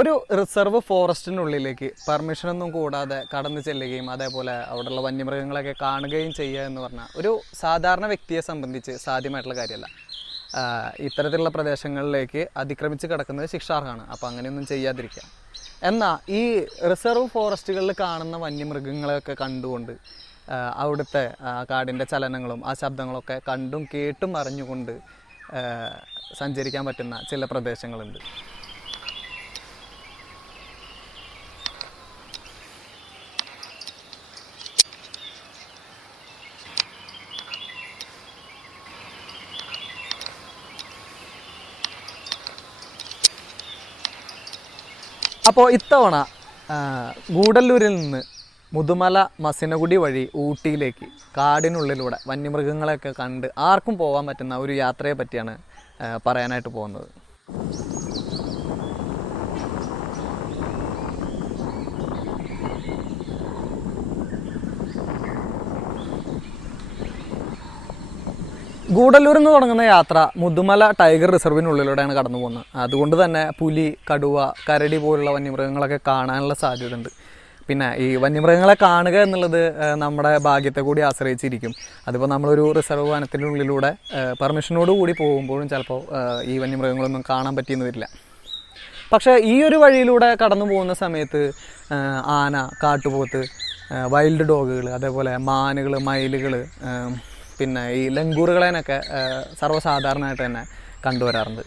ഒരു റിസർവ് ഫോറസ്റ്റിനുള്ളിലേക്ക് പെർമിഷനൊന്നും കൂടാതെ കടന്നു ചെല്ലുകയും അതേപോലെ അവിടെയുള്ള വന്യമൃഗങ്ങളൊക്കെ കാണുകയും ചെയ്യുക എന്ന് പറഞ്ഞാൽ ഒരു സാധാരണ വ്യക്തിയെ സംബന്ധിച്ച് സാധ്യമായിട്ടുള്ള കാര്യമല്ല. ഇത്തരത്തിലുള്ള പ്രദേശങ്ങളിലേക്ക് അതിക്രമിച്ച് കിടക്കുന്നത് ശിക്ഷാർഹമാണ്. അപ്പോൾ അങ്ങനെയൊന്നും ചെയ്യാതിരിക്കുക. എന്നാൽ ഈ റിസർവ് ഫോറസ്റ്റുകളിൽ കാണുന്ന വന്യമൃഗങ്ങളെയൊക്കെ കണ്ടുകൊണ്ട് അവിടുത്തെ കാടിൻ്റെ ചലനങ്ങളും ആ ശബ്ദങ്ങളൊക്കെ കണ്ടും കേട്ടും അറിഞ്ഞുകൊണ്ട് സഞ്ചരിക്കാൻ പറ്റുന്ന ചില പ്രദേശങ്ങളുണ്ട്. അപ്പോൾ ഇത്തവണ ഗൂഡല്ലൂരിൽ നിന്ന് മുതുമല മസിനഗുഡി വഴി ഊട്ടിയിലേക്ക് കാടിനുള്ളിലൂടെ വന്യമൃഗങ്ങളെയൊക്കെ കണ്ട് ആർക്കും പോകാൻ പറ്റുന്ന ഒരു യാത്രയെ പറ്റിയാണ് പറയാനായിട്ട് പോകുന്നത്. ഗൂഡല്ലൂരിൽ നിന്ന് തുടങ്ങുന്ന യാത്ര മുതുമല ടൈഗർ റിസർവിനുള്ളിലൂടെയാണ് കടന്നു പോകുന്നത്. അതുകൊണ്ട് തന്നെ പുലി, കടുവ, കരടി പോലുള്ള വന്യമൃഗങ്ങളൊക്കെ കാണാനുള്ള സാധ്യതയുണ്ട്. പിന്നെ ഈ വന്യമൃഗങ്ങളെ കാണുക എന്നുള്ളത് നമ്മുടെ ഭാഗ്യത്തെ കൂടി ആശ്രയിച്ചിരിക്കും. അതിപ്പോൾ നമ്മളൊരു റിസർവ് വനത്തിനുള്ളിലൂടെ പെർമിഷനോട് കൂടി പോകുമ്പോഴും ചിലപ്പോൾ ഈ വന്യമൃഗങ്ങളൊന്നും കാണാൻ പറ്റിയെന്ന് വരില്ല. പക്ഷേ ഈ ഒരു വഴിയിലൂടെ കടന്നു പോകുന്ന സമയത്ത് ആന, കാട്ടുപോത്ത്, വൈൽഡ് ഡോഗുകൾ, അതേപോലെ മാനുകൾ, മയിലുകൾ, പിന്നെ ഈ ലങ്കൂറുകളെയൊക്കെ സർവ്വസാധാരണമായിട്ട് തന്നെ കണ്ടുവരാറുണ്ട്.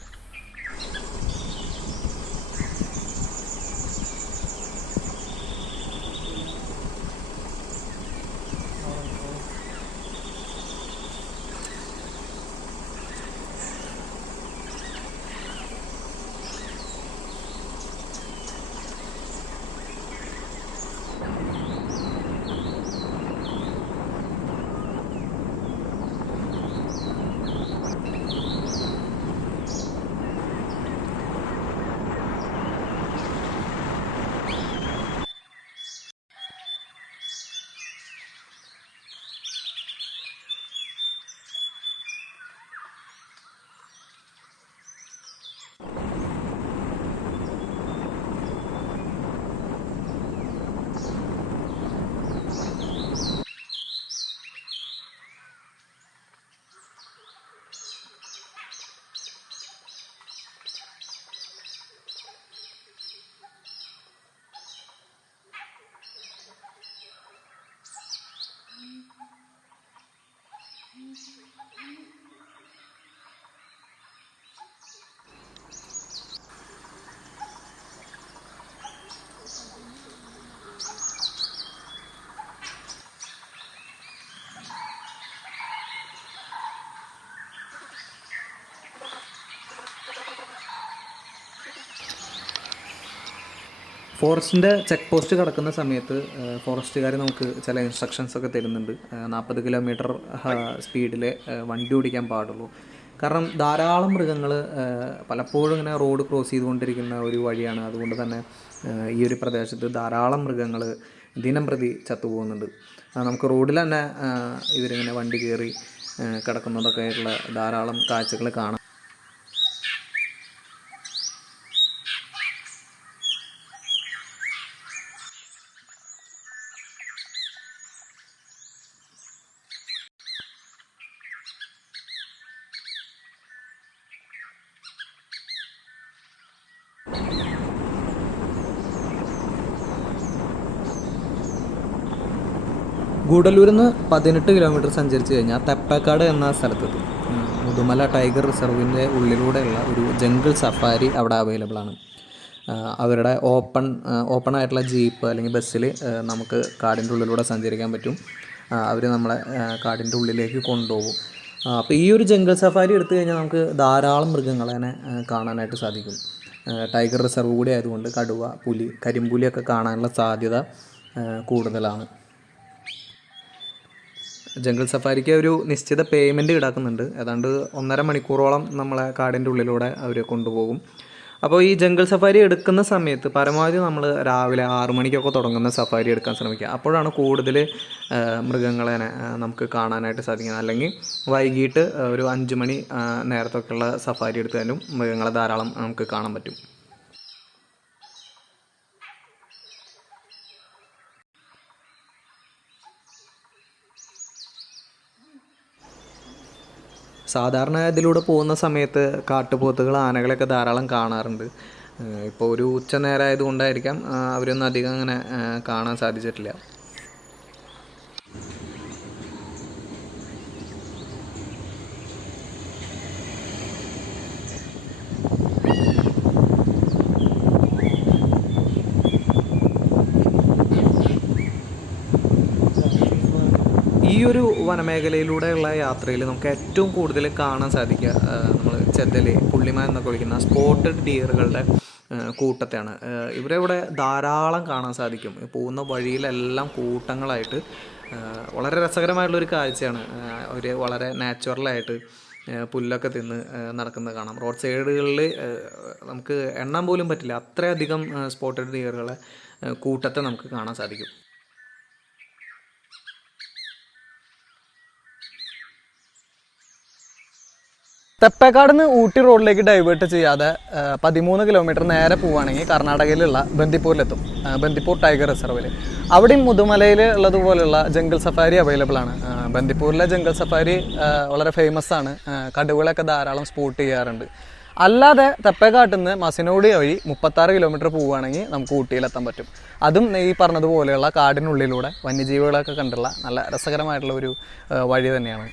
ഫോറസ്റ്റിൻ്റെ ചെക്ക് പോസ്റ്റ് കടക്കുന്ന സമയത്ത് ഫോറസ്റ്റുകാർ നമുക്ക് ചില ഇൻസ്ട്രക്ഷൻസൊക്കെ തരുന്നുണ്ട്. 40 കിലോമീറ്റർ സ്പീഡിൽ വണ്ടി ഓടിക്കാൻ പാടുള്ളൂ. കാരണം ധാരാളം മൃഗങ്ങൾ പലപ്പോഴും ഇങ്ങനെ റോഡ് ക്രോസ് ചെയ്തുകൊണ്ടിരിക്കുന്ന ഒരു വഴിയാണ്. അതുകൊണ്ട് തന്നെ ഈ ഒരു പ്രദേശത്ത് ധാരാളം മൃഗങ്ങൾ ദിനം പ്രതി ചത്തുപോകുന്നുണ്ട്. നമുക്ക് റോഡിൽ തന്നെ ഇവരിങ്ങനെ വണ്ടി കയറി കിടക്കുന്നതൊക്കെ ആയിട്ടുള്ള ധാരാളം കാഴ്ചകൾ കാണാം. ഗൂഡല്ലൂരിൽ നിന്ന് 18 കിലോമീറ്റർ സഞ്ചരിച്ച് കഴിഞ്ഞാൽ തെപ്പക്കാട് എന്ന സ്ഥലത്തെത്തും. മുതുമല ടൈഗർ റിസർവിൻ്റെ ഉള്ളിലൂടെയുള്ള ഒരു ജംഗിൾ സഫാരി അവിടെ അവൈലബിൾ ആണ്. അവരുടെ ഓപ്പൺ ആയിട്ടുള്ള ജീപ്പ് അല്ലെങ്കിൽ ബസ്സിൽ നമുക്ക് കാടിൻ്റെ ഉള്ളിലൂടെ സഞ്ചരിക്കാൻ പറ്റും. അവർ നമ്മളെ കാടിൻ്റെ ഉള്ളിലേക്ക് കൊണ്ടുപോകും. അപ്പോൾ ഈ ഒരു ജംഗിൾ സഫാരി എടുത്തു കഴിഞ്ഞാൽ നമുക്ക് ധാരാളം മൃഗങ്ങളെ കാണാനായിട്ട് സാധിക്കും. ടൈഗർ റിസർവ് കൂടി ആയതുകൊണ്ട് കടുവ, പുലി, കരിമ്പുലിയൊക്കെ കാണാനുള്ള സാധ്യത കൂടുതലാണ്. ജംഗിൾ സഫാരിക്ക് ഒരു നിശ്ചിത പേയ്മെൻറ്റ് ഈടാക്കുന്നുണ്ട്. ഏതാണ്ട് 1.5 മണിക്കൂറോളം നമ്മളെ കാടിൻ്റെ ഉള്ളിലൂടെ അവർ കൊണ്ടുപോകും. അപ്പോൾ ഈ ജംഗിൾ സഫാരി എടുക്കുന്ന സമയത്ത് പരമാവധി നമ്മൾ രാവിലെ 6 മണിക്കൊക്കെ തുടങ്ങുന്ന സഫാരി എടുക്കാൻ ശ്രമിക്കുക. അപ്പോഴാണ് കൂടുതൽ മൃഗങ്ങളെ നമുക്ക് കാണാനായിട്ട് സാധിക്കുന്നത്. അല്ലെങ്കിൽ വൈകിട്ട് ഒരു 5 മണി നേരത്തൊക്കെയുള്ള സഫാരി എടുത്താലും മൃഗങ്ങളെ ധാരാളം നമുക്ക് കാണാൻ പറ്റും. സാധാരണ ഇതിലൂടെ പോകുന്ന സമയത്ത് കാട്ടുപോത്തുകൾ ആനകളൊക്കെ ധാരാളം കാണാറുണ്ട്. ഇപ്പോൾ ഒരു ഉച്ച നേരമായതുകൊണ്ടായിരിക്കാം അവരൊന്നും അധികം അങ്ങനെ കാണാൻ സാധിച്ചിട്ടില്ല. ഈ ഒരു വനമേഖലയിലൂടെയുള്ള യാത്രയിൽ നമുക്ക് ഏറ്റവും കൂടുതൽ കാണാൻ സാധിക്കുക നമ്മൾ ചെതൽ, പുള്ളിമാൻ എന്നൊക്കെ വിളിക്കുന്ന സ്പോട്ടഡ് ഡിയറുകളുടെ കൂട്ടത്തെയാണ്. ഇവരെ ഇവിടെ ധാരാളം കാണാൻ സാധിക്കും. പോകുന്ന വഴിയിലെല്ലാം കൂട്ടങ്ങളായിട്ട് വളരെ രസകരമായിട്ടുള്ളൊരു കാഴ്ചയാണ്. അവർ വളരെ നാച്ചുറലായിട്ട് പുല്ലൊക്കെ തിന്ന് നടക്കുന്നത് കാണാം. റോഡ് സൈഡുകളിൽ നമുക്ക് എണ്ണാൻ പോലും പറ്റില്ല, അത്രയധികം സ്പോട്ടഡ് ഡിയറുകളെ കൂട്ടത്തെ നമുക്ക് കാണാൻ സാധിക്കും. തെപ്പേക്കാട് നിന്ന് ഊട്ടി റോഡിലേക്ക് ഡൈവേർട്ട് ചെയ്യാതെ 13 കിലോമീറ്റർ നേരെ പോവുകയാണെങ്കിൽ കർണാടകയിലുള്ള ബന്ദിപ്പൂരിലെത്തും. ബന്ദിപ്പൂർ ടൈഗർ റിസർവിൽ അവിടെയും മുതുമലയിൽ ഉള്ളതുപോലെയുള്ള ജംഗിൾ സഫാരി അവൈലബിൾ ആണ്. ബന്ദിപ്പൂരിലെ ജംഗിൾ സഫാരി വളരെ ഫേമസ് ആണ്. കടുവകളൊക്കെ ധാരാളം സ്പോട്ട് ചെയ്യാറുണ്ട്. അല്ലാതെ തെപ്പേക്കാട്ടിൽ നിന്ന് മസിനോടി വഴി 36 കിലോമീറ്റർ പോവുകയാണെങ്കിൽ നമുക്ക് ഊട്ടിയിലെത്താൻ പറ്റും. അതും ഈ പറഞ്ഞതുപോലെയുള്ള കാടിനുള്ളിലൂടെ വന്യജീവികളൊക്കെ കണ്ടുള്ള നല്ല രസകരമായിട്ടുള്ള ഒരു വഴി തന്നെയാണ്.